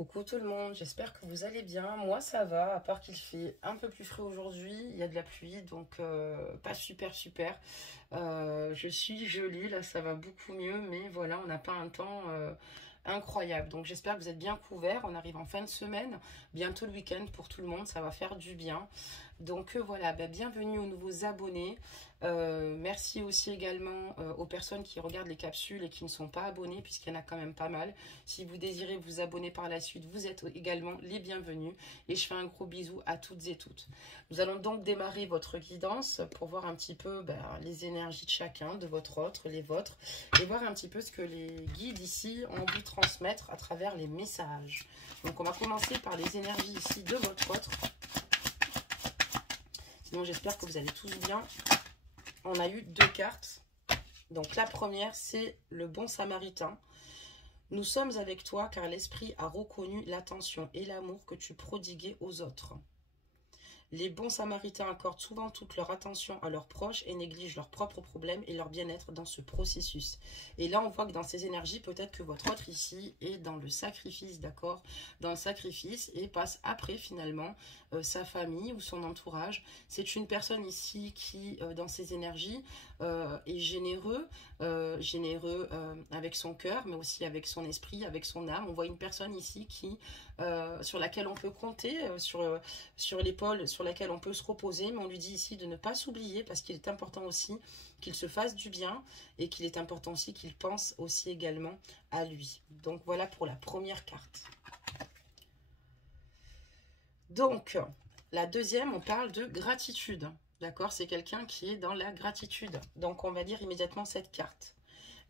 Coucou tout le monde, j'espère que vous allez bien. Moi ça va, à part qu'il fait un peu plus frais aujourd'hui, il y a de la pluie, donc pas super. Je suis gelée, là ça va beaucoup mieux, mais voilà, on n'a pas un temps incroyable. Donc j'espère que vous êtes bien couverts, on arrive en fin de semaine, bientôt le week-end pour tout le monde, ça va faire du bien. Donc voilà, bienvenue aux nouveaux abonnés. Merci aussi également aux personnes qui regardent les capsules et qui ne sont pas abonnées, puisqu'il y en a quand même pas mal. Si vous désirez vous abonner par la suite, vous êtes également les bienvenus. Et je fais un gros bisou à toutes et toutes. Nous allons donc démarrer votre guidance pour voir un petit peu les énergies de chacun, de votre autre, les vôtres, et voir un petit peu ce que les guides ici ont envie de transmettre à travers les messages. Donc on va commencer par les énergies ici de votre autre. Sinon, j'espère que vous allez tous bien. On a eu deux cartes. Donc, la première, c'est le bon samaritain. Nous sommes avec toi car l'esprit a reconnu l'attention et l'amour que tu prodiguais aux autres. Les bons samaritains accordent souvent toute leur attention à leurs proches et négligent leurs propres problèmes et leur bien-être dans ce processus. Et là, on voit que dans ces énergies, peut-être que votre autre ici est dans le sacrifice, d'accord? Dans le sacrifice et passe après finalement sa famille ou son entourage. C'est une personne ici qui, dans ses énergies, est généreux, avec son cœur, mais aussi avec son esprit, avec son âme. On voit une personne ici qui, sur laquelle on peut compter, sur l'épaule, sur laquelle on peut se reposer, mais on lui dit ici de ne pas s'oublier parce qu'il est important aussi qu'il se fasse du bien et qu'il est important aussi qu'il pense aussi également à lui. Donc voilà pour la première carte. Donc la deuxième, on parle de gratitude. D'accord, c'est quelqu'un qui est dans la gratitude. Donc on va lire immédiatement cette carte.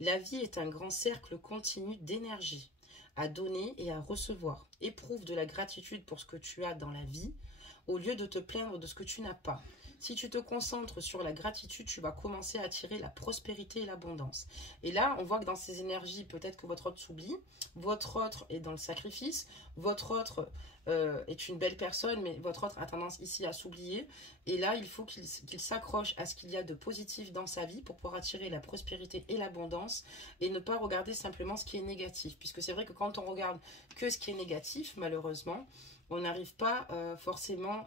La vie est un grand cercle continu d'énergie à donner et à recevoir. Éprouve de la gratitude pour ce que tu as dans la vie au lieu de te plaindre de ce que tu n'as pas. Si tu te concentres sur la gratitude, tu vas commencer à attirer la prospérité et l'abondance. Et là, on voit que dans ces énergies, peut-être que votre autre s'oublie, votre autre est dans le sacrifice, votre autre est une belle personne, mais votre autre a tendance ici à s'oublier. Et là, il faut qu'il s'accroche à ce qu'il y a de positif dans sa vie pour pouvoir attirer la prospérité et l'abondance et ne pas regarder simplement ce qui est négatif. Puisque c'est vrai que quand on regarde que ce qui est négatif, malheureusement, on n'arrive pas forcément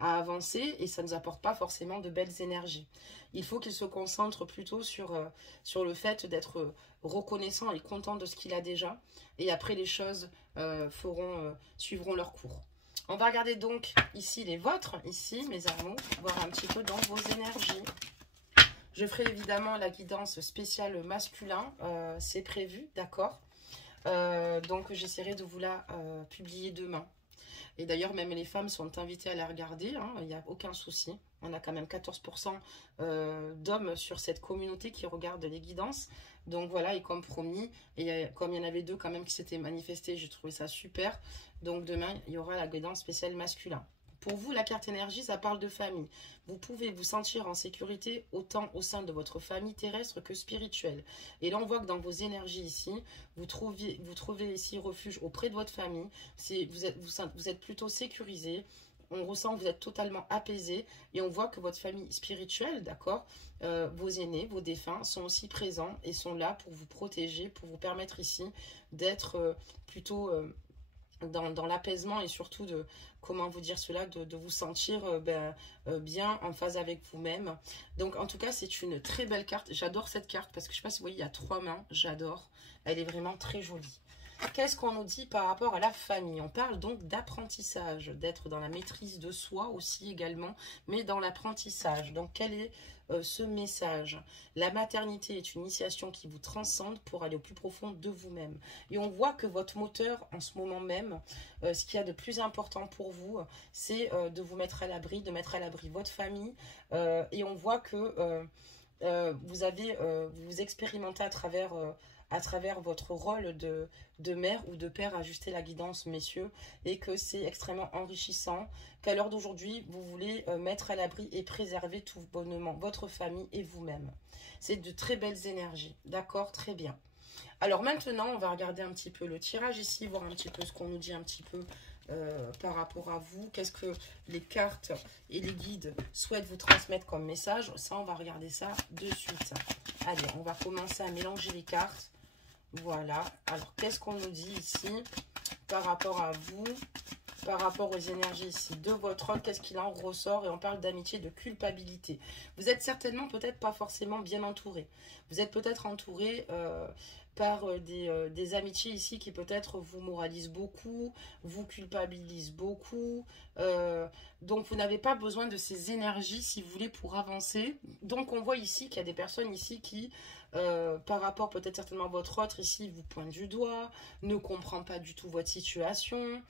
à avancer et ça ne nous apporte pas forcément de belles énergies. Il faut qu'il se concentre plutôt sur le fait d'être reconnaissant et content de ce qu'il a déjà. Et après, les choses suivront leur cours. On va regarder donc ici les vôtres, ici mes amours, voir un petit peu dans vos énergies. Je ferai évidemment la guidance spéciale masculin, c'est prévu, d'accord. Donc j'essaierai de vous la publier demain. Et d'ailleurs, même les femmes sont invitées à la regarder, hein, il n'y a aucun souci. On a quand même 14% d'hommes sur cette communauté qui regardent les guidances. Donc voilà, et comme promis, et comme il y en avait deux quand même qui s'étaient manifestés, j'ai trouvé ça super. Donc demain, il y aura la guidance spéciale masculin. Pour vous, la carte énergie, ça parle de famille. Vous pouvez vous sentir en sécurité autant au sein de votre famille terrestre que spirituelle. Et là, on voit que dans vos énergies ici, vous trouvez ici refuge auprès de votre famille. Vous êtes plutôt sécurisé. On ressent que vous êtes totalement apaisé. Et on voit que votre famille spirituelle, d'accord, vos aînés, vos défunts sont aussi présents et sont là pour vous protéger, pour vous permettre ici d'être plutôt... dans l'apaisement et surtout de, comment vous dire cela, de vous sentir bien en phase avec vous-même. Donc en tout cas, c'est une très belle carte. J'adore cette carte parce que je ne sais pas si vous voyez, il y a 3 mains. J'adore. Elle est vraiment très jolie. Qu'est-ce qu'on nous dit par rapport à la famille? On parle donc d'apprentissage, d'être dans la maîtrise de soi aussi également, mais dans l'apprentissage. Donc quel est ce message? La maternité est une initiation qui vous transcende pour aller au plus profond de vous-même. Et on voit que votre moteur en ce moment même, ce qu'il y a de plus important pour vous, c'est de vous mettre à l'abri, de mettre à l'abri votre famille. Et on voit que vous expérimentez à travers votre rôle de mère ou de père, ajuster la guidance, messieurs, et que c'est extrêmement enrichissant, qu'à l'heure d'aujourd'hui, vous voulez mettre à l'abri et préserver tout bonnement votre famille et vous-même. C'est de très belles énergies, d'accord, très bien. Alors maintenant, on va regarder un petit peu le tirage ici, voir un petit peu ce qu'on nous dit un petit peu par rapport à vous. Qu'est-ce que les cartes et les guides souhaitent vous transmettre comme message? Ça, on va regarder ça de suite. Allez, on va commencer à mélanger les cartes. Voilà. Alors, qu'est-ce qu'on nous dit ici par rapport à vous, par rapport aux énergies ici de votre autre, qu'est-ce qu'il en ressort? Et on parle d'amitié, de culpabilité. Vous êtes certainement peut-être pas forcément bien entouré. Vous êtes peut-être entouré par des amitiés ici qui peut-être vous moralisent beaucoup, vous culpabilisent beaucoup. Donc vous n'avez pas besoin de ces énergies si vous voulez pour avancer. Donc on voit ici qu'il y a des personnes ici qui, par rapport peut-être certainement à votre autre ici, vous pointe du doigt, ne comprend pas du tout votre situation.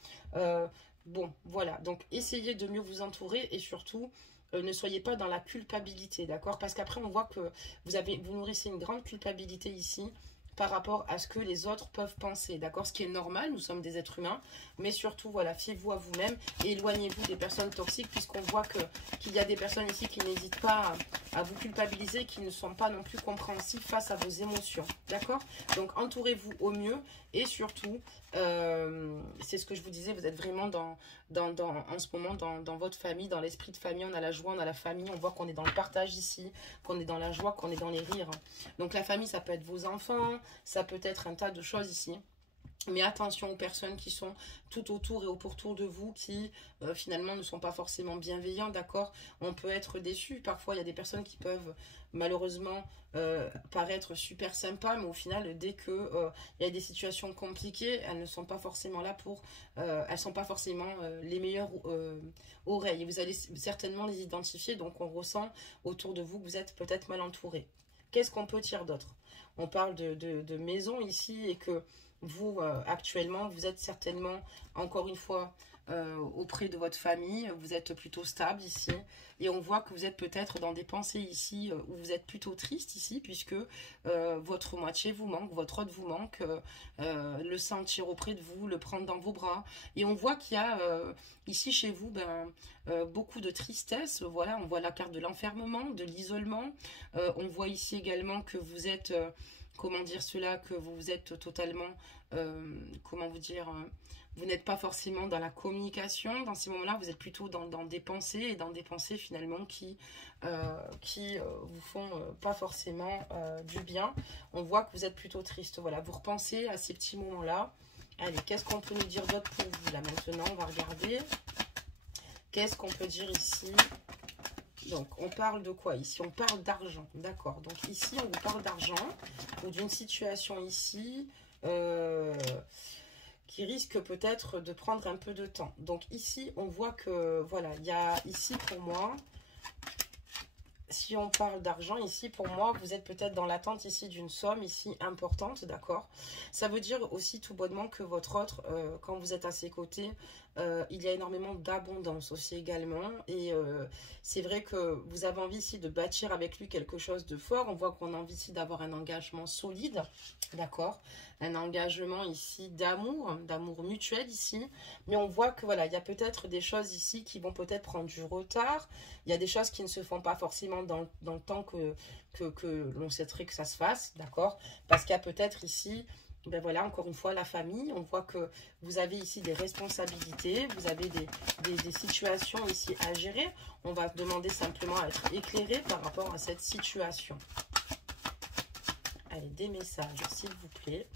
Bon, voilà. Donc essayez de mieux vous entourer et surtout ne soyez pas dans la culpabilité, d'accord? Parce qu'après on voit que vous nourrissez une grande culpabilité ici par rapport à ce que les autres peuvent penser, d'accord? Ce qui est normal, nous sommes des êtres humains, mais surtout, voilà, fiez-vous à vous-même et éloignez-vous des personnes toxiques, puisqu'on voit qu'il y a des personnes ici qui n'hésitent pas à vous culpabiliser, qui ne sont pas non plus compréhensifs face à vos émotions, d'accord? Donc, entourez-vous au mieux et surtout, c'est ce que je vous disais, vous êtes vraiment en ce moment dans votre famille, dans l'esprit de famille, on a la joie, on a la famille, on voit qu'on est dans le partage ici, qu'on est dans la joie, qu'on est dans les rires. Donc, la famille, ça peut être vos enfants, ça peut être un tas de choses ici. Mais attention aux personnes qui sont tout autour et au pourtour de vous qui finalement ne sont pas forcément bienveillants, d'accord? On peut être déçu. Parfois, il y a des personnes qui peuvent malheureusement paraître super sympas, mais au final, dès que il y a des situations compliquées, elles ne sont pas forcément là pour... elles sont pas forcément les meilleures oreilles. Et vous allez certainement les identifier, donc on ressent autour de vous que vous êtes peut-être mal entouré. Qu'est-ce qu'on peut dire d'autre? On parle de maison ici et que vous, actuellement, vous êtes certainement, encore une fois, auprès de votre famille. Vous êtes plutôt stable ici. Et on voit que vous êtes peut-être dans des pensées ici où vous êtes plutôt triste ici, puisque votre moitié vous manque, votre autre vous manque. Le sentir auprès de vous, le prendre dans vos bras. Et on voit qu'il y a ici chez vous beaucoup de tristesse. Voilà, on voit la carte de l'enfermement, de l'isolement. On voit ici également que vous êtes... comment dire cela, que vous êtes totalement, comment vous dire, vous n'êtes pas forcément dans la communication, dans ces moments-là, vous êtes plutôt dans des pensées, et dans des pensées finalement qui vous font pas forcément du bien. On voit que vous êtes plutôt triste, voilà, vous repensez à ces petits moments-là. Allez, qu'est-ce qu'on peut nous dire d'autre pour vous, là, maintenant, on va regarder. Qu'est-ce qu'on peut dire ici ? Donc, on parle de quoi ici? On parle d'argent, d'accord. Donc, ici, on vous parle d'argent ou d'une situation ici qui risque peut-être de prendre un peu de temps. Donc, ici, on voit que, voilà, il y a ici, pour moi, si on parle d'argent, ici, pour moi, vous êtes peut-être dans l'attente ici d'une somme ici importante, d'accord? Ça veut dire aussi tout bonnement que votre autre, quand vous êtes à ses côtés, il y a énormément d'abondance aussi également. Et c'est vrai que vous avez envie ici de bâtir avec lui quelque chose de fort. On voit qu'on a envie ici d'avoir un engagement solide, d'accord? Un engagement ici d'amour mutuel ici. Mais on voit que voilà, il y a peut-être des choses ici qui vont peut-être prendre du retard. Il y a des choses qui ne se font pas forcément dans le temps que l'on souhaiterait que ça se fasse, d'accord? Parce qu'il y a peut-être ici... Ben voilà, encore une fois, la famille, on voit que vous avez ici des responsabilités, vous avez des situations ici à gérer. On va demander simplement à être éclairé par rapport à cette situation. Allez, des messages, s'il vous plaît.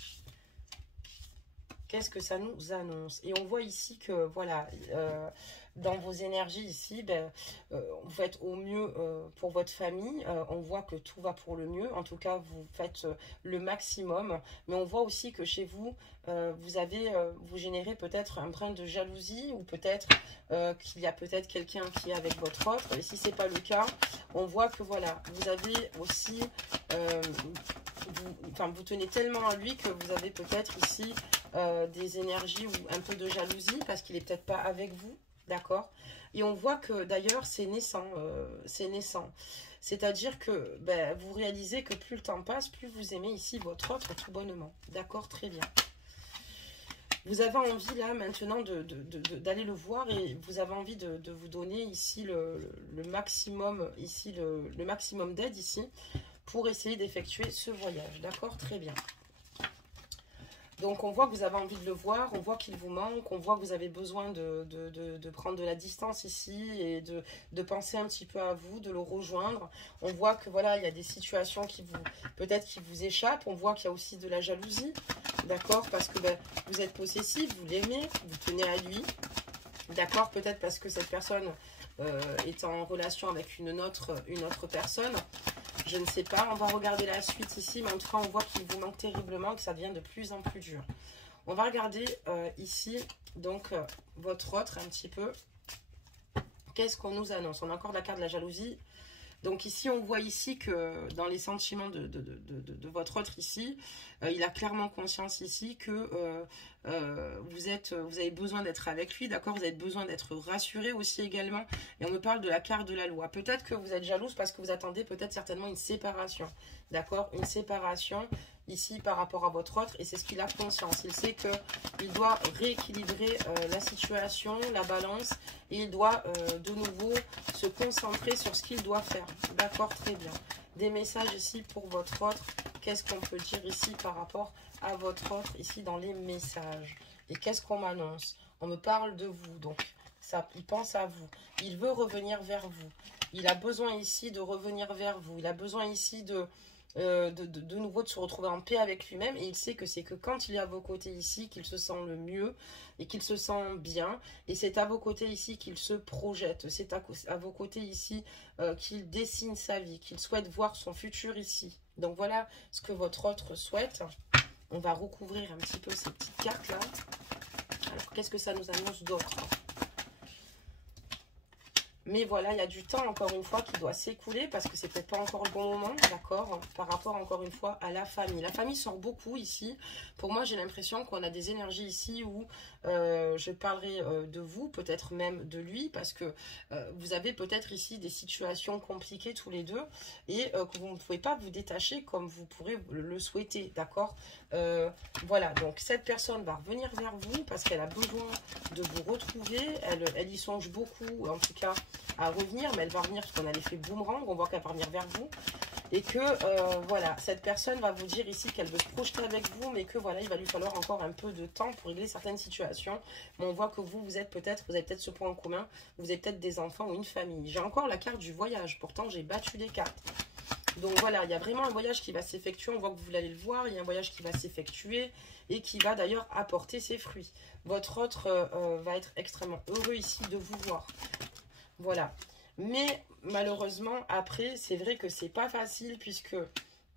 Qu'est-ce que ça nous annonce? Et on voit ici que, voilà, dans vos énergies ici, vous faites au mieux pour votre famille. On voit que tout va pour le mieux. En tout cas, vous faites le maximum. Mais on voit aussi que chez vous, vous générez peut-être un brin de jalousie ou peut-être qu'il y a peut-être quelqu'un qui est avec votre autre. Et si ce n'est pas le cas, on voit que, voilà, vous avez aussi... vous tenez tellement à lui que vous avez peut-être ici des énergies ou un peu de jalousie parce qu'il n'est peut-être pas avec vous, d'accord? Et on voit que d'ailleurs c'est naissant, c'est-à-dire que vous réalisez que plus le temps passe, plus vous aimez ici votre autre tout bonnement, d'accord? Très bien. Vous avez envie là maintenant d'aller le voir et vous avez envie de vous donner ici le maximum, ici le maximum d'aide ici pour essayer d'effectuer ce voyage, d'accord? Très bien. Donc, on voit que vous avez envie de le voir, on voit qu'il vous manque, on voit que vous avez besoin de prendre de la distance ici et de penser un petit peu à vous, de le rejoindre. On voit que, voilà, il y a des situations qui peut-être qui vous échappent. On voit qu'il y a aussi de la jalousie. d'accord? Parce que ben, vous êtes possessif, vous l'aimez, vous tenez à lui, d'accord? Peut-être parce que cette personne est en relation avec une autre personne. Je ne sais pas, on va regarder la suite ici, mais en tout cas, on voit qu'il vous manque terriblement, que ça devient de plus en plus dur. On va regarder ici, donc, votre autre un petit peu. Qu'est-ce qu'on nous annonce? On a encore la carte de la jalousie. Donc ici, on voit ici que dans les sentiments de votre autre ici, il a clairement conscience ici que vous avez besoin d'être avec lui, d'accord? Vous avez besoin d'être rassuré aussi également. Et on me parle de la carte de la loi. Peut-être que vous êtes jalouse parce que vous attendez peut-être certainement une séparation, d'accord? Une séparation ici par rapport à votre autre, et c'est ce qu'il a conscience. Il sait qu'il doit rééquilibrer la situation, la balance, et il doit de nouveau se concentrer sur ce qu'il doit faire. D'accord, très bien. Des messages ici pour votre autre. Qu'est-ce qu'on peut dire ici par rapport à votre autre, ici dans les messages? Et qu'est-ce qu'on m'annonce? On me parle de vous, donc ça, il pense à vous. Il veut revenir vers vous. Il a besoin ici de revenir vers vous. Il a besoin ici de nouveau de se retrouver en paix avec lui-même, et il sait que c'est que quand il est à vos côtés ici qu'il se sent le mieux et qu'il se sent bien, et c'est à vos côtés ici qu'il se projette, c'est à vos côtés ici qu'il dessine sa vie, qu'il souhaite voir son futur ici. Donc voilà ce que votre autre souhaite. On va recouvrir un petit peu ces petites cartes là. Alors qu'est-ce que ça nous annonce d'autre? Mais voilà, il y a du temps, encore une fois, qui doit s'écouler parce que c'est peut-être pas encore le bon moment, d'accord? Par rapport, encore une fois, à la famille. La famille sort beaucoup ici. Pour moi, j'ai l'impression qu'on a des énergies ici où je parlerai de vous, peut-être même de lui, parce que vous avez peut-être ici des situations compliquées tous les deux et que vous ne pouvez pas vous détacher comme vous pourrez le souhaiter, d'accord? Voilà, donc cette personne va revenir vers vous parce qu'elle a besoin de vous retrouver. Elle y songe beaucoup, en tout cas, à revenir, mais elle va revenir parce qu'on a l'effet boomerang, on voit qu'elle va revenir vers vous, et que voilà, cette personne va vous dire ici qu'elle veut se projeter avec vous, mais que voilà, il va lui falloir encore un peu de temps pour régler certaines situations. Mais on voit que vous avez peut-être ce point en commun, vous avez peut-être des enfants ou une famille. J'ai encore la carte du voyage, pourtant j'ai battu les cartes. Donc voilà, il y a vraiment un voyage qui va s'effectuer, on voit que vous allez le voir, il y a un voyage qui va s'effectuer et qui va d'ailleurs apporter ses fruits. Votre autre va être extrêmement heureux ici de vous voir. Voilà. Mais malheureusement, après, c'est vrai que c'est pas facile puisque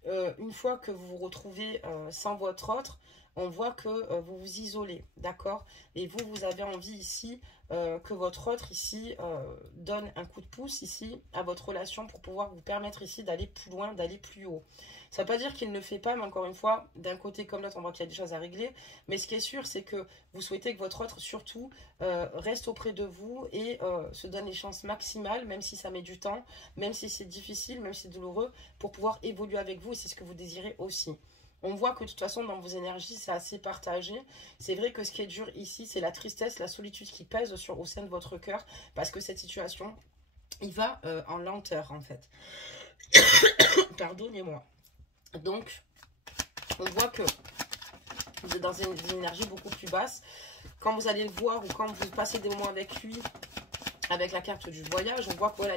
une fois que vous vous retrouvez sans votre autre, on voit que vous vous isolez, d'accord? Et vous avez envie ici que votre autre ici donne un coup de pouce ici à votre relation pour pouvoir vous permettre ici d'aller plus loin, d'aller plus haut. Ça ne veut pas dire qu'il ne le fait pas, mais encore une fois, d'un côté comme l'autre, on voit qu'il y a des choses à régler. Mais ce qui est sûr, c'est que vous souhaitez que votre autre, surtout, reste auprès de vous et se donne les chances maximales, même si ça met du temps, même si c'est difficile, même si c'est douloureux, pour pouvoir évoluer avec vous, et c'est ce que vous désirez aussi. On voit que de toute façon, dans vos énergies, c'est assez partagé. C'est vrai que ce qui est dur ici, c'est la tristesse, la solitude qui pèse au sein de votre cœur, parce que cette situation, il va en lenteur, en fait. Pardonnez-moi. Donc, on voit que vous êtes dans une énergie beaucoup plus basse. Quand vous allez le voir ou quand vous passez des moments avec lui, avec la carte du voyage, on voit que voilà,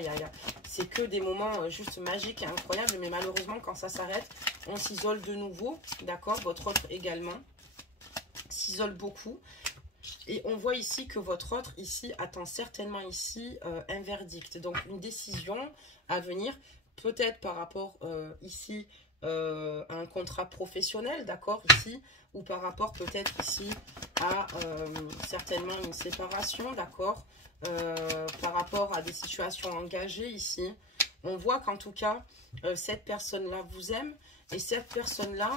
c'est que des moments juste magiques et incroyables. Mais malheureusement, quand ça s'arrête, on s'isole de nouveau. D'accord? Votre autre également s'isole beaucoup. Et on voit ici que votre autre ici attend certainement ici un verdict. Donc, une décision à venir. Peut-être par rapport ici à un contrat professionnel, d'accord, ici, ou par rapport peut-être ici à certainement une séparation, d'accord, par rapport à des situations engagées ici. On voit qu'en tout cas, cette personne-là vous aime, et cette personne-là,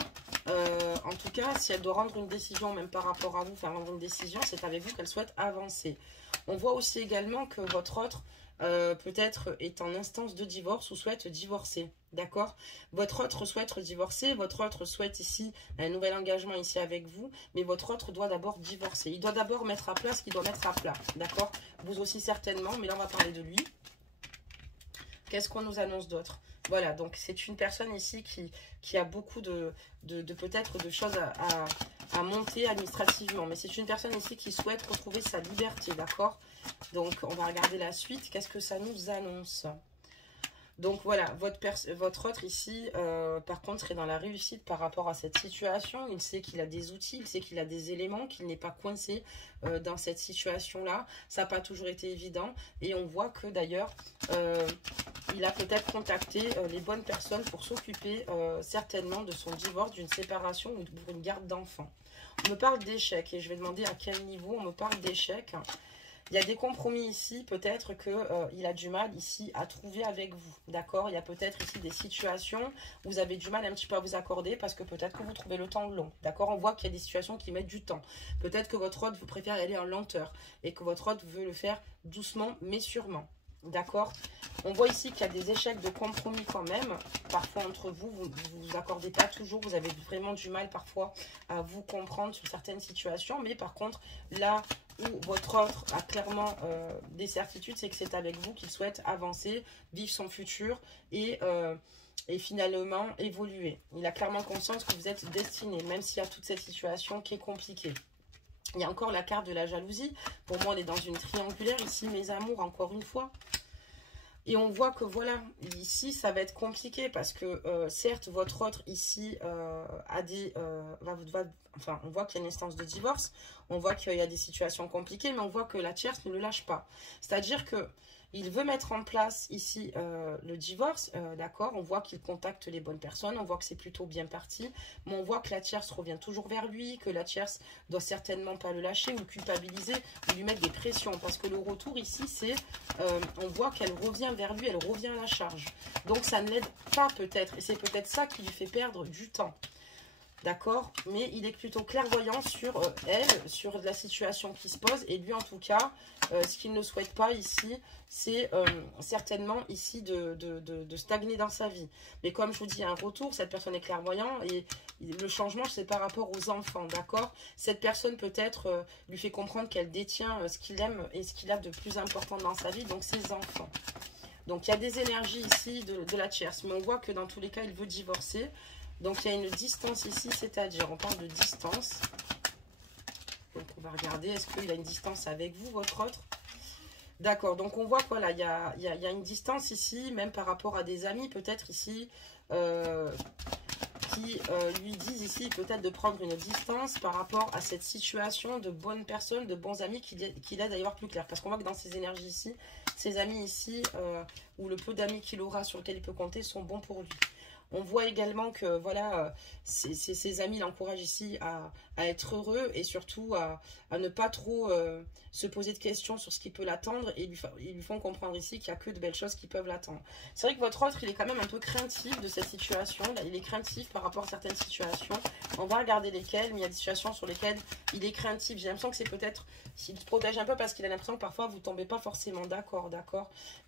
en tout cas, si elle doit rendre une décision, même par rapport à vous, faire rendre une décision, c'est avec vous qu'elle souhaite avancer. On voit aussi également que votre autre, peut-être est en instance de divorce ou souhaite divorcer, d'accord? Votre autre souhaite divorcer, votre autre souhaite ici un nouvel engagement ici avec vous, mais votre autre doit d'abord divorcer. Il doit d'abord mettre à plat ce qu'il doit mettre à plat, d'accord? Vous aussi certainement, mais là on va parler de lui. Qu'est-ce qu'on nous annonce d'autre? Voilà, donc c'est une personne ici qui a beaucoup peut-être de choses à monter administrativement. Mais c'est une personne ici qui souhaite retrouver sa liberté, d'accord? Donc, on va regarder la suite. Qu'est-ce que ça nous annonce? Donc voilà, votre autre ici, par contre, est dans la réussite par rapport à cette situation. Il sait qu'il a des outils, il sait qu'il a des éléments, qu'il n'est pas coincé dans cette situation-là. Ça n'a pas toujours été évident. Et on voit que d'ailleurs, il a peut-être contacté les bonnes personnes pour s'occuper certainement de son divorce, d'une séparation ou pour une garde d'enfants. On me parle d'échec et je vais demander à quel niveau on me parle d'échec. Il y a des compromis ici, peut-être qu'il a du mal ici à trouver avec vous, d'accord? Il y a peut-être ici des situations où vous avez du mal un petit peu à vous accorder parce que peut-être que vous trouvez le temps long, d'accord? On voit qu'il y a des situations qui mettent du temps. Peut-être que votre hôte vous préfère aller en lenteur et que votre hôte veut le faire doucement mais sûrement. D'accord? On voit ici qu'il y a des échecs de compromis quand même. Parfois entre vous, vous ne vous accordez pas toujours. Vous avez vraiment du mal parfois à vous comprendre sur certaines situations. Mais par contre, là où votre autre a clairement des certitudes, c'est que c'est avec vous qu'il souhaite avancer, vivre son futur et finalement évoluer. Il a clairement conscience que vous êtes destiné, même s'il y a toute cette situation qui est compliquée. Il y a encore la carte de la jalousie. Pour moi, on est dans une triangulaire ici, mes amours, encore une fois. Et on voit que voilà, ici, ça va être compliqué parce que certes, votre autre ici a des... enfin, on voit qu'il y a une instance de divorce. On voit qu'il y a des situations compliquées, mais on voit que la tierce ne le lâche pas. C'est-à-dire que il veut mettre en place ici le divorce, d'accord? On voit qu'il contacte les bonnes personnes, on voit que c'est plutôt bien parti, mais on voit que la tierce revient toujours vers lui, que la tierce doit certainement pas le lâcher ou le culpabiliser ou lui mettre des pressions. Parce que le retour ici, c'est, on voit qu'elle revient vers lui, elle revient à la charge. Donc ça ne l'aide pas peut-être, et c'est peut-être ça qui lui fait perdre du temps. D'accord? Mais il est plutôt clairvoyant sur elle, sur la situation qui se pose. Et lui, en tout cas, ce qu'il ne souhaite pas ici, c'est certainement ici de stagner dans sa vie. Mais comme je vous dis, un retour, cette personne est clairvoyant. Et le changement, c'est par rapport aux enfants. D'accord? Cette personne, peut-être, lui fait comprendre qu'elle détient ce qu'il aime et ce qu'il a de plus important dans sa vie, donc ses enfants. Donc, il y a des énergies ici de la tierce. Mais on voit que dans tous les cas, il veut divorcer. Donc, il y a une distance ici, c'est-à-dire, on parle de distance. Donc, on va regarder, est-ce qu'il a une distance avec vous, votre autre? D'accord, donc on voit qu'il y a une distance ici, même par rapport à des amis, peut-être ici, qui lui disent ici, peut-être de prendre une distance par rapport à cette situation de bonnes personnes, de bons amis, qui l'aident à y voir plus clair. Parce qu'on voit que dans ces énergies ici, ces amis ici, ou le peu d'amis qu'il aura sur lequel il peut compter, sont bons pour lui. On voit également que voilà, ses amis l'encouragent ici à être heureux et surtout à ne pas trop se poser de questions sur ce qui peut l'attendre et ils lui font comprendre ici qu'il n'y a que de belles choses qui peuvent l'attendre. C'est vrai que votre autre, il est quand même un peu craintif de cette situation. Là, il est craintif par rapport à certaines situations. On va regarder lesquelles, mais il y a des situations sur lesquelles il est craintif. J'ai l'impression que c'est peut-être, s'il se protège un peu parce qu'il a l'impression que parfois vous ne tombez pas forcément d'accord.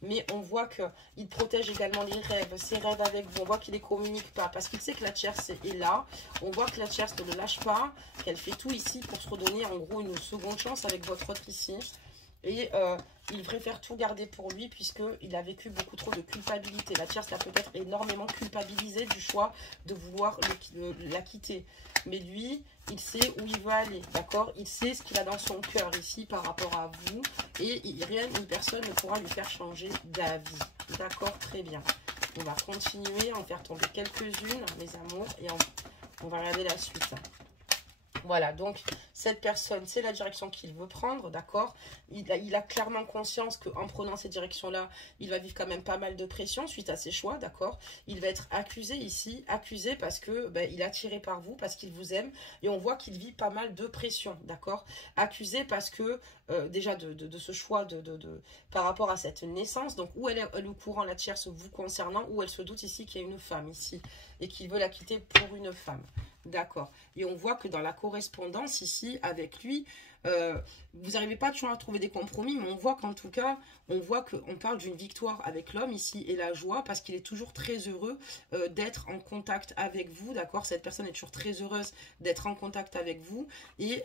Mais on voit qu'il protège également les rêves, ses rêves avec vous. On voit qu'il les communique pas parce qu'il sait que la tierce est là. On voit que la tierce ne le lâche pas, qu'elle fait tout ici pour se redonner en gros une seconde chance avec votre autre ici. Et il préfère tout garder pour lui puisqu'il a vécu beaucoup trop de culpabilité. La tierce l'a peut-être énormément culpabilisé du choix de vouloir la quitter. Mais lui, il sait où il veut aller, d'accord? Il sait ce qu'il a dans son cœur ici par rapport à vous. Et rien ni personne ne pourra lui faire changer d'avis. D'accord? Très bien. On va continuer, en faire tomber quelques-unes, mes amours, et on va regarder la suite. Voilà, donc cette personne, c'est la direction qu'il veut prendre, d'accord? Il a clairement conscience qu'en prenant cette direction-là, il va vivre quand même pas mal de pression suite à ses choix, d'accord? Il va être accusé ici, accusé parce que il est attiré par vous, parce qu'il vous aime, et on voit qu'il vit pas mal de pression, d'accord? Accusé parce que, déjà de ce choix par rapport à cette naissance, donc où elle est au courant, la tierce vous concernant, où elle se doute ici qu'il y a une femme ici, et qu'il veut la quitter pour une femme. D'accord. Et on voit que dans la correspondance ici avec lui, vous n'arrivez pas toujours à trouver des compromis, mais on voit qu'en tout cas, on voit qu'on parle d'une victoire avec l'homme ici et la joie parce qu'il est toujours très heureux d'être en contact avec vous, d'accord? Cette personne est toujours très heureuse d'être en contact avec vous et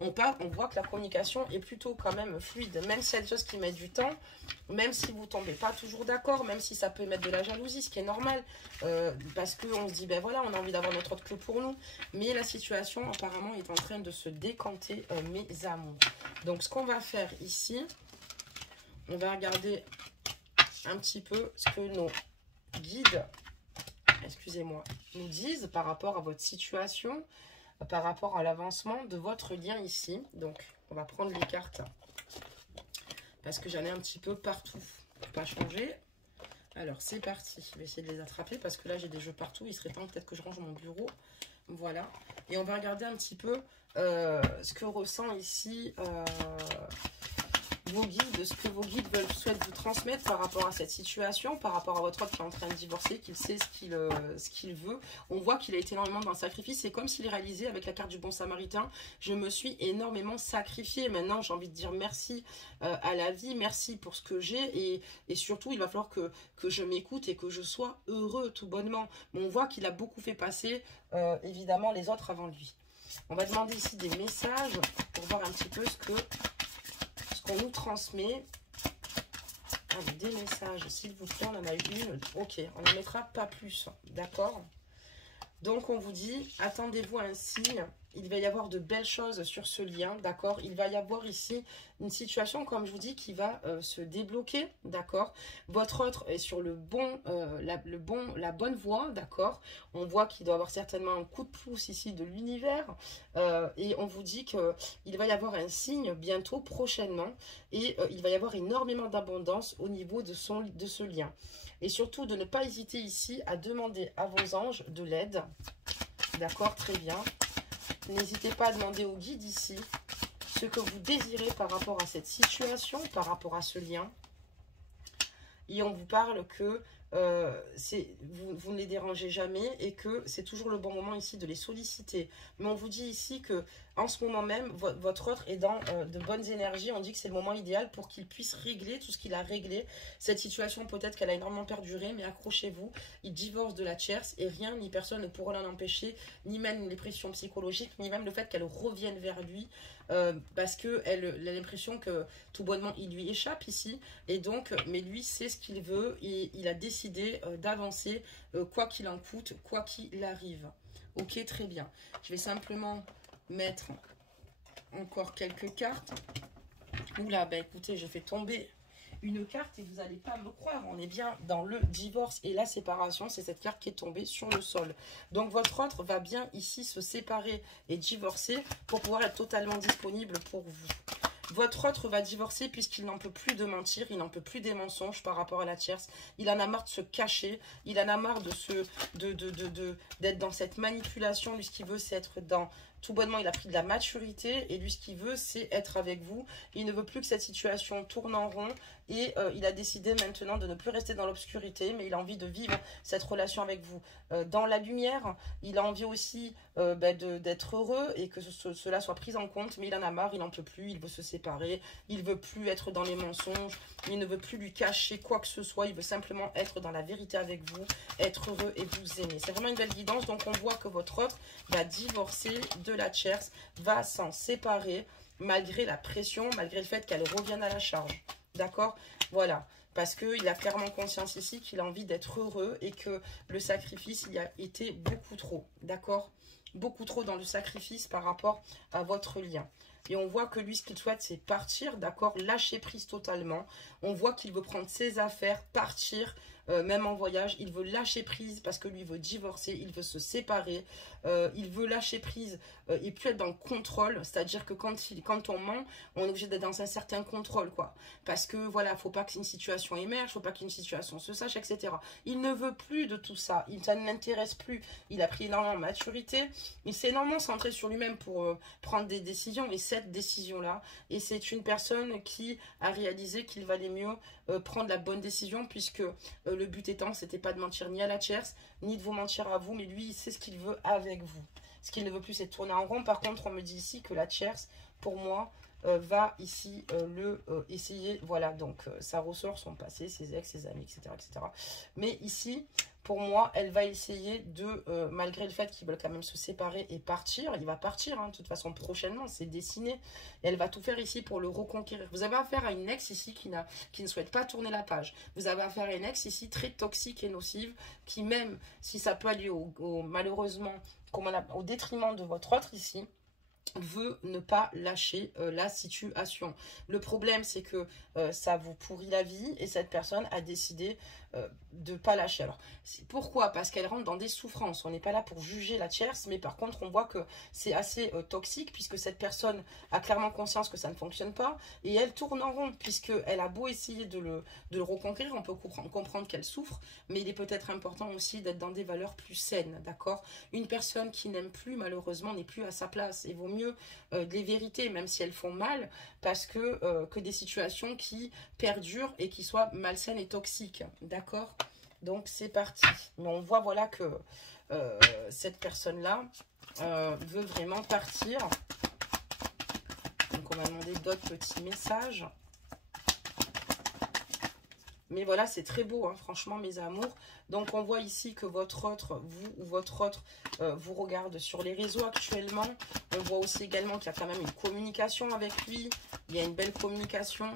on voit que la communication est plutôt quand même fluide, même si il y a des choses qui mettent du temps, même si vous ne tombez pas toujours d'accord, même si ça peut mettre de la jalousie, ce qui est normal, parce qu'on se dit, ben voilà, on a envie d'avoir notre autre que pour nous, mais la situation apparemment est en train de se décanter, mes amours. Donc ce qu'on va faire ici, on va regarder un petit peu ce que nos guides, excusez-moi, nous disent par rapport à votre situation, par rapport à l'avancement de votre lien ici. Donc, on va prendre les cartes parce que j'en ai un petit peu partout. Pour pas changer. Alors, c'est parti. Je vais essayer de les attraper parce que là, j'ai des jeux partout. Il serait temps peut-être que je range mon bureau. Voilà. Et on va regarder un petit peu ce que ressent ici vos guides, ce que vos guides souhaitent vous transmettre par rapport à cette situation, par rapport à votre autre qui est en train de divorcer, qu'il sait ce qu'il veut. On voit qu'il a été énormément dans le sacrifice. C'est comme s'il réalisait avec la carte du bon samaritain, je me suis énormément sacrifié. Maintenant, j'ai envie de dire merci à la vie, merci pour ce que j'ai. Et surtout, il va falloir que je m'écoute et que je sois heureux tout bonnement. Mais on voit qu'il a beaucoup fait passer, évidemment, les autres avant lui. On va demander ici des messages pour voir un petit peu ce qu'on nous transmet. Ah, des messages, s'il vous plaît, on en a eu une. Ok, on n'en mettra pas plus, d'accord? Donc, on vous dit, attendez-vous à un signe. Il va y avoir de belles choses sur ce lien, d'accord? Il va y avoir ici une situation, comme je vous dis, qui va se débloquer, d'accord? Votre autre est sur la bonne voie, d'accord? On voit qu'il doit avoir certainement un coup de pouce ici de l'univers. Et on vous dit qu'il va y avoir un signe bientôt, prochainement. Et il va y avoir énormément d'abondance au niveau de ce lien. Et surtout, de ne pas hésiter ici à demander à vos anges de l'aide. D'accord, très bien. N'hésitez pas à demander au guide ici ce que vous désirez par rapport à cette situation, par rapport à ce lien. Et on vous parle que vous ne les dérangez jamais et que c'est toujours le bon moment ici de les solliciter. Mais on vous dit ici que en ce moment même, votre autre est dans de bonnes énergies. On dit que c'est le moment idéal pour qu'il puisse régler tout ce qu'il a réglé. Cette situation, peut-être qu'elle a énormément perduré, mais accrochez-vous. Il divorce de la tierce et rien ni personne ne pourra l'en empêcher, ni même les pressions psychologiques, ni même le fait qu'elle revienne vers lui. Parce qu'elle a l'impression que tout bonnement il lui échappe ici et donc mais lui sait ce qu'il veut et il a décidé d'avancer quoi qu'il en coûte, quoi qu'il arrive. Ok, très bien, je vais simplement mettre encore quelques cartes. Oula, bah écoutez, j'ai fait tomber une carte et vous n'allez pas me croire, on est bien dans le divorce et la séparation, c'est cette carte qui est tombée sur le sol. Donc votre autre va bien ici se séparer et divorcer pour pouvoir être totalement disponible pour vous. Votre autre va divorcer puisqu'il n'en peut plus de mentir, il n'en peut plus des mensonges par rapport à la tierce. Il en a marre de se cacher, il en a marre d'être dans cette manipulation. Lui, ce qu'il veut, c'est être dans... Tout bonnement, il a pris de la maturité et lui, ce qu'il veut, c'est être avec vous. Il ne veut plus que cette situation tourne en rond et il a décidé maintenant de ne plus rester dans l'obscurité, mais il a envie de vivre cette relation avec vous dans la lumière. Il a envie aussi d'être heureux et que cela soit pris en compte, mais il en a marre, il n'en peut plus, il veut se séparer, il veut plus être dans les mensonges, il ne veut plus lui cacher quoi que ce soit, il veut simplement être dans la vérité avec vous, être heureux et vous aimer. C'est vraiment une belle guidance, donc on voit que votre autre va divorcer de la tierce, va s'en séparer malgré la pression, malgré le fait qu'elle revienne à la charge. D'accord? Voilà. Parce qu'il a clairement conscience ici qu'il a envie d'être heureux et que le sacrifice, il a été beaucoup trop. D'accord? Beaucoup trop dans le sacrifice par rapport à votre lien. Et on voit que lui, ce qu'il souhaite, c'est partir, d'accord? Lâcher prise totalement. On voit qu'il veut prendre ses affaires, partir, même en voyage. Il veut lâcher prise parce que lui veut divorcer, il veut se séparer. Il veut lâcher prise et plus être dans le contrôle. C'est-à-dire que quand on ment, on est obligé d'être dans un certain contrôle, quoi. Parce que, voilà, faut pas qu'une situation émerge, faut pas qu'une situation se sache, etc. Il ne veut plus de tout ça. Ça ne l'intéresse plus. Il a pris énormément de maturité. Il s'est énormément centré sur lui-même pour prendre des décisions. Et cette décision-là, et c'est une personne qui a réalisé qu'il valait mieux prendre la bonne décision, puisque le but étant, c'était pas de mentir ni à la tierce, ni de vous mentir à vous, mais lui, il sait ce qu'il veut avec vous. Ce qu'il ne veut plus, c'est tourner en rond. Par contre, on me dit ici que la tierce, pour moi, va ici essayer, voilà, donc ça ressort son passé, ses ex, ses amis, etc., etc. Mais ici, pour moi, elle va essayer de, malgré le fait qu'ils veulent quand même se séparer et partir, il va partir, hein, de toute façon, prochainement, c'est dessiné, et elle va tout faire ici pour le reconquérir. Vous avez affaire à une ex ici qui ne souhaite pas tourner la page. Vous avez affaire à une ex ici très toxique et nocive, qui même, si ça peut aller malheureusement, au détriment de votre autre ici, veut ne pas lâcher la situation. Le problème, c'est que ça vous pourrit la vie et cette personne a décidé de pas lâcher. Alors, pourquoi? Parce qu'elle rentre dans des souffrances. On n'est pas là pour juger la tierce, mais par contre, on voit que c'est assez toxique, puisque cette personne a clairement conscience que ça ne fonctionne pas, et elle tourne en rond, puisqu'elle a beau essayer de le reconquérir, on peut comprendre qu'elle souffre, mais il est peut-être important aussi d'être dans des valeurs plus saines, d'accord? Une personne qui n'aime plus, malheureusement, n'est plus à sa place. Il vaut mieux les vérités, même si elles font mal, parce que des situations qui perdurent et qui soient malsaines et toxiques, d'accord? Donc c'est parti. Mais on voit voilà que cette personne-là veut vraiment partir. Donc on va demander d'autres petits messages. Mais voilà, c'est très beau, hein, franchement, mes amours. Donc, on voit ici que votre autre, vous ou votre autre, vous regarde sur les réseaux actuellement. On voit aussi également qu'il y a quand même une communication avec lui. Il y a une belle communication.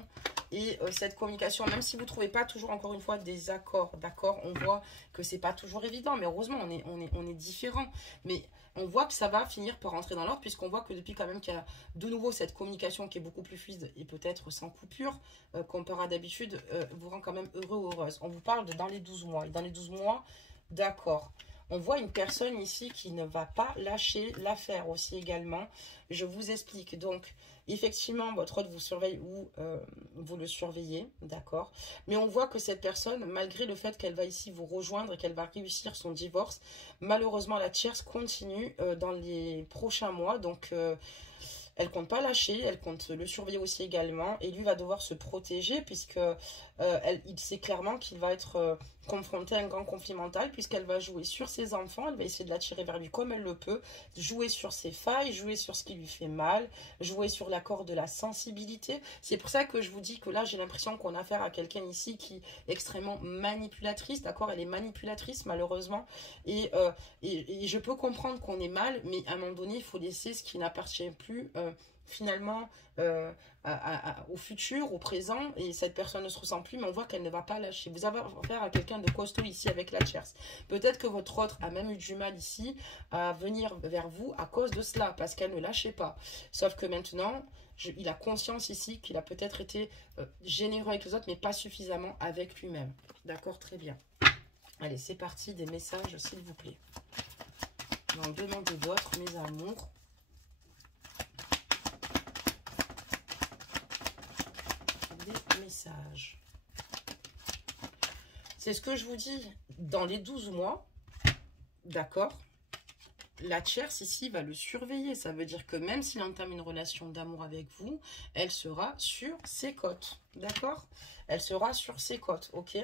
Et cette communication, même si vous ne trouvez pas toujours, encore une fois, des accords, d'accord, on voit que c'est pas toujours évident. Mais heureusement, on est différents. Mais on voit que ça va finir par rentrer dans l'ordre, puisqu'on voit que depuis quand même qu'il y a de nouveau cette communication qui est beaucoup plus fluide et peut-être sans coupure, comparé à d'habitude, vous rend quand même heureux ou heureuse. On vous parle de dans les 12 mois. Et dans les 12 mois, d'accord. On voit une personne ici qui ne va pas lâcher l'affaire aussi également. Je vous explique. Donc, effectivement, votre autre vous surveille ou vous le surveillez, d'accord. Mais on voit que cette personne, malgré le fait qu'elle va ici vous rejoindre et qu'elle va réussir son divorce, malheureusement, la tierce continue dans les prochains mois. Donc, elle compte pas lâcher, elle compte le surveiller aussi également. Et lui va devoir se protéger puisque il sait clairement qu'il va être confronté à un grand conflit mental puisqu'elle va jouer sur ses enfants. Elle va essayer de l'attirer vers lui comme elle le peut. Jouer sur ses failles, jouer sur ce qui lui fait mal, jouer sur l'accord de la sensibilité. C'est pour ça que je vous dis que là, j'ai l'impression qu'on a affaire à quelqu'un ici qui est extrêmement manipulatrice. D'accord, elle est manipulatrice malheureusement. Et je peux comprendre qu'on est mal, mais à un moment donné, il faut laisser ce qui n'appartient plus finalement au futur, au présent, et cette personne ne se ressent plus, mais on voit qu'elle ne va pas lâcher. Vous avez affaire à quelqu'un de costaud ici avec la tierce. Peut-être que votre autre a même eu du mal ici à venir vers vous à cause de cela, parce qu'elle ne lâchait pas. Sauf que maintenant, il a conscience ici qu'il a peut-être été généreux avec les autres, mais pas suffisamment avec lui-même. D'accord, très bien. Allez, c'est parti, des messages, s'il vous plaît. Donc, demandez d'autres, mes amours. Message. C'est ce que je vous dis, dans les 12 mois, d'accord, la tierce ici va le surveiller. Ça veut dire que même s'il entame une relation d'amour avec vous, elle sera sur ses côtes, d'accord. Elle sera sur ses côtes, ok.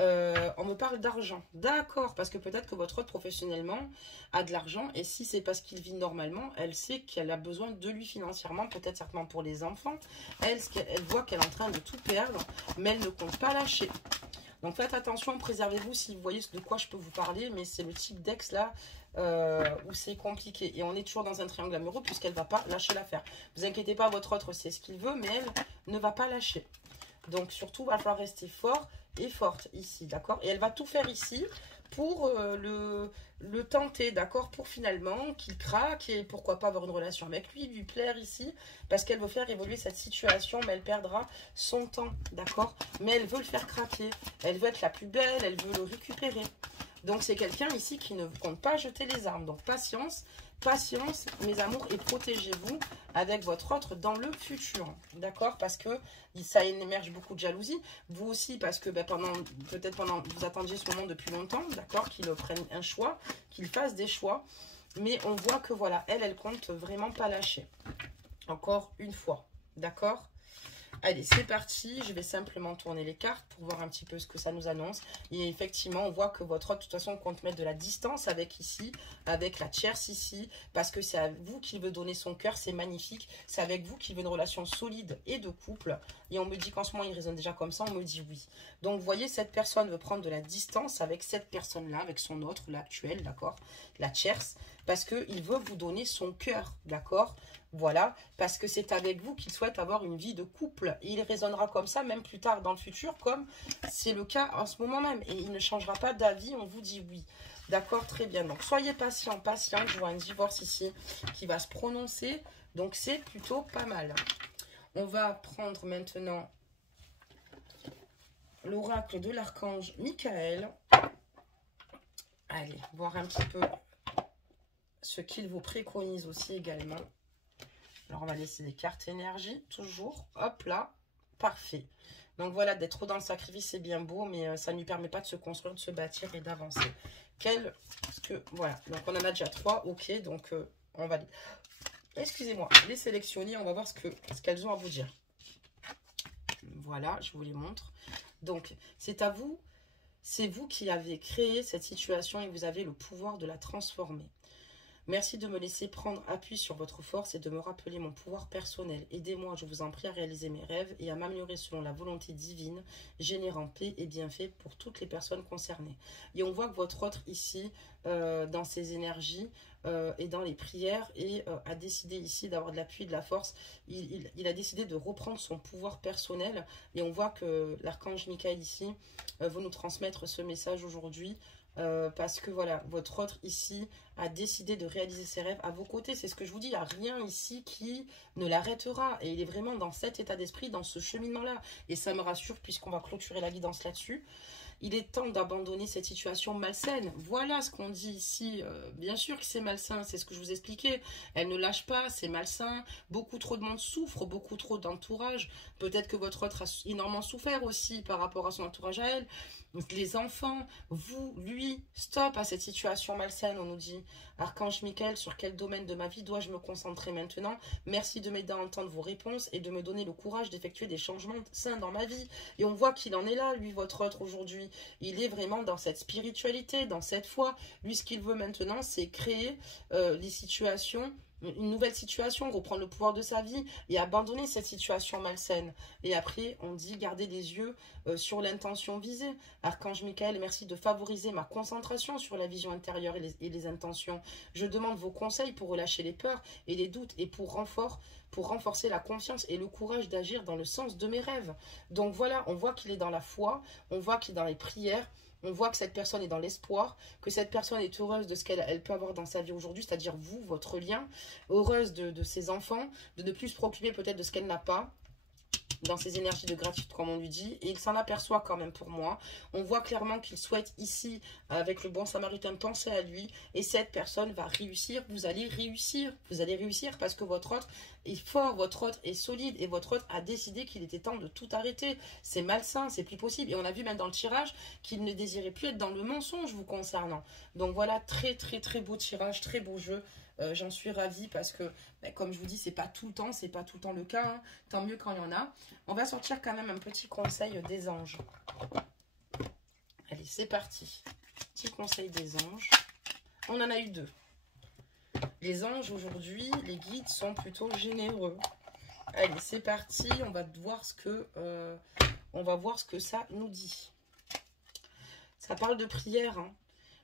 On me parle d'argent, d'accord, parce que peut-être que votre autre professionnellement a de l'argent, et si c'est parce qu'il vit normalement, elle sait qu'elle a besoin de lui financièrement, peut-être certainement pour les enfants. Elle voit qu'elle est en train de tout perdre, mais elle ne compte pas lâcher. Donc faites attention, préservez-vous si vous voyez de quoi je peux vous parler, mais c'est le type d'ex là où c'est compliqué. Et on est toujours dans un triangle amoureux puisqu'elle ne va pas lâcher l'affaire. Vous inquiétez pas, votre autre c'est ce qu'il veut, mais elle ne va pas lâcher. Donc surtout, il va falloir rester fort et forte ici, d'accord. Et elle va tout faire ici pour le tenter, d'accord, pour finalement qu'il craque et pourquoi pas avoir une relation avec lui plaire ici, parce qu'elle veut faire évoluer cette situation, mais elle perdra son temps, d'accord. Mais elle veut le faire craquer, elle veut être la plus belle, elle veut le récupérer. Donc c'est quelqu'un ici qui ne compte pas jeter les armes. Donc patience, patience, mes amours, et protégez-vous avec votre autre dans le futur, d'accord? Parce que ça émerge beaucoup de jalousie. Vous aussi, parce que peut-être pendant vous attendiez ce moment depuis longtemps, d'accord? Qu'il prenne un choix, qu'il fasse des choix. Mais on voit que voilà, elle compte vraiment pas lâcher. Encore une fois, d'accord? Allez, c'est parti. Je vais simplement tourner les cartes pour voir un petit peu ce que ça nous annonce. Et effectivement, on voit que votre autre, de toute façon, compte mettre de la distance avec ici, avec la tierce ici, parce que c'est à vous qu'il veut donner son cœur. C'est magnifique. C'est avec vous qu'il veut une relation solide et de couple. Et on me dit qu'en ce moment, il résonne déjà comme ça. On me dit oui. Donc, vous voyez, cette personne veut prendre de la distance avec cette personne-là, avec son autre, l'actuel, d'accord, la tierce, parce qu'il veut vous donner son cœur, d'accord. Voilà, parce que c'est avec vous qu'il souhaite avoir une vie de couple. Et il raisonnera comme ça, même plus tard dans le futur, comme c'est le cas en ce moment même. Et il ne changera pas d'avis, on vous dit oui. D'accord, très bien. Donc, soyez patient, patiente. Je vois un divorce ici qui va se prononcer. Donc, c'est plutôt pas mal. On va prendre maintenant l'oracle de l'archange Michael. Allez, voir un petit peu ce qu'il vous préconise aussi également. Alors, on va laisser des cartes énergie, toujours. Hop là, parfait. Donc, voilà, d'être trop dans le sacrifice, c'est bien beau, mais ça ne lui permet pas de se construire, de se bâtir et d'avancer. Parce que, voilà, donc on en a déjà 3, ok, donc on va... Excusez-moi, les sélectionner, on va voir ce qu'elles ont à vous dire. Voilà, je vous les montre. Donc, c'est à vous, c'est vous qui avez créé cette situation et vous avez le pouvoir de la transformer. Merci de me laisser prendre appui sur votre force et de me rappeler mon pouvoir personnel. Aidez-moi, je vous en prie, à réaliser mes rêves et à m'améliorer selon la volonté divine, générant paix et bienfaits pour toutes les personnes concernées. Et on voit que votre autre ici, dans ses énergies et dans les prières, a décidé ici d'avoir de l'appui, de la force. Il a décidé de reprendre son pouvoir personnel. Et on voit que l'archange Michael ici veut nous transmettre ce message aujourd'hui. Parce que voilà, votre autre ici a décidé de réaliser ses rêves à vos côtés. C'est ce que je vous dis, il n'y a rien ici qui ne l'arrêtera. Et il est vraiment dans cet état d'esprit, dans ce cheminement-là. Et ça me rassure puisqu'on va clôturer la guidance là-dessus. Il est temps d'abandonner cette situation malsaine. Voilà ce qu'on dit ici. Bien sûr que c'est malsain, c'est ce que je vous expliquais. Elle ne lâche pas, c'est malsain. Beaucoup trop de monde souffre, beaucoup trop d'entourage. Peut-être que votre autre a énormément souffert aussi par rapport à son entourage à elle. Les enfants, vous, lui, stop à cette situation malsaine, on nous dit. Archange Michael, sur quel domaine de ma vie dois-je me concentrer maintenant? Merci de m'aider à entendre vos réponses et de me donner le courage d'effectuer des changements sains dans ma vie. Et on voit qu'il en est là, lui, votre autre, aujourd'hui. Il est vraiment dans cette spiritualité, dans cette foi. Lui, ce qu'il veut maintenant, c'est créer les situations, une nouvelle situation, reprendre le pouvoir de sa vie et abandonner cette situation malsaine. Et après, on dit garder les yeux sur l'intention visée. Archange Michael, merci de favoriser ma concentration sur la vision intérieure et les intentions. Je demande vos conseils pour relâcher les peurs et les doutes et pour renforcer la confiance et le courage d'agir dans le sens de mes rêves. Donc voilà, on voit qu'il est dans la foi, on voit qu'il est dans les prières, on voit que cette personne est dans l'espoir, que cette personne est heureuse de ce qu'elle peut avoir dans sa vie aujourd'hui, c'est-à-dire vous, votre lien, heureuse de ses enfants, de ne plus se préoccuper peut-être de ce qu'elle n'a pas, dans ses énergies de gratitude comme on lui dit, et il s'en aperçoit quand même pour moi. On voit clairement qu'il souhaite ici, avec le bon samaritain, penser à lui, et cette personne va réussir, vous allez réussir parce que votre autre est fort, votre autre est solide, et votre autre a décidé qu'il était temps de tout arrêter. C'est malsain, c'est plus possible, et on a vu même dans le tirage qu'il ne désirait plus être dans le mensonge vous concernant. Donc voilà, très très très beau tirage, très beau jeu. J'en suis ravie parce que, comme je vous dis, c'est pas tout le temps le cas. Hein. Tant mieux quand il y en a. On va sortir quand même un petit conseil des anges. Allez, c'est parti. Petit conseil des anges. On en a eu 2. Les anges, aujourd'hui, les guides sont plutôt généreux. Allez, c'est parti. On va voir ce que ça nous dit. Ça parle de prière, hein.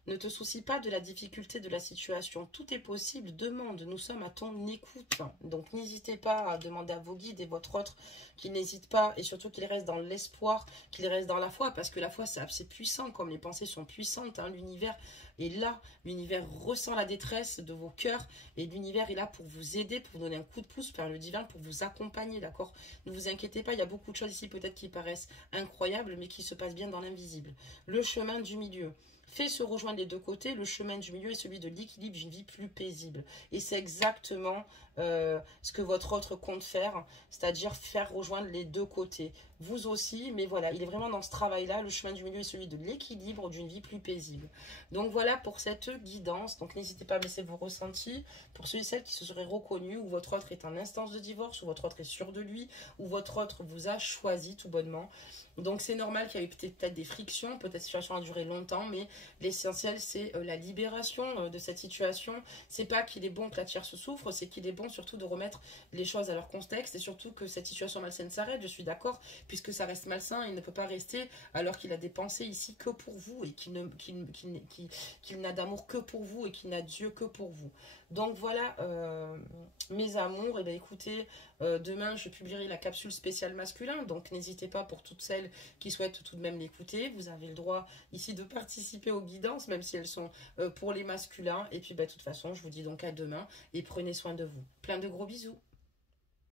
Ne te soucie pas de la difficulté de la situation. Tout est possible. Demande. Nous sommes à ton écoute. Donc, n'hésitez pas à demander à vos guides et votre autre qu'ils n'hésitent pas. Et surtout qu'ils restent dans l'espoir, qu'ils restent dans la foi. Parce que la foi, c'est puissant. Comme les pensées sont puissantes. Hein. L'univers est là. L'univers ressent la détresse de vos cœurs. Et l'univers est là pour vous aider, pour vous donner un coup de pouce vers le divin, pour vous accompagner. D'accord? Ne vous inquiétez pas. Il y a beaucoup de choses ici peut-être qui paraissent incroyables, mais qui se passent bien dans l'invisible. Le chemin du milieu. Fait se rejoindre les deux côtés, le chemin du milieu est celui de l'équilibre d'une vie plus paisible. Et c'est exactement ce que votre autre compte faire, c'est-à-dire faire rejoindre les deux côtés. Vous aussi, mais voilà, il est vraiment dans ce travail-là. Le chemin du milieu est celui de l'équilibre d'une vie plus paisible. Donc voilà pour cette guidance. Donc n'hésitez pas à me laisser vos ressentis. Pour ceux et celles qui se seraient reconnus, ou votre autre est en instance de divorce, ou votre autre est sûr de lui, ou votre autre vous a choisi tout bonnement. Donc c'est normal qu'il y ait peut-être des frictions, peut-être que la situation a duré longtemps, mais l'essentiel c'est la libération de cette situation. C'est pas qu'il est bon que la tierce souffre, c'est qu'il est bon surtout de remettre les choses à leur contexte et surtout que cette situation malsaine s'arrête, je suis d'accord, puisque ça reste malsain, il ne peut pas rester alors qu'il a des pensées ici que pour vous et qu'il n'a d'amour que pour vous et qu'il n'a Dieu que pour vous. Donc voilà mes amours, et bien écoutez, demain je publierai la capsule spéciale masculin, donc n'hésitez pas pour toutes celles qui souhaitent tout de même l'écouter, vous avez le droit ici de participer aux guidances, même si elles sont pour les masculins, et puis de toute façon je vous dis donc à demain, et prenez soin de vous. Plein de gros bisous.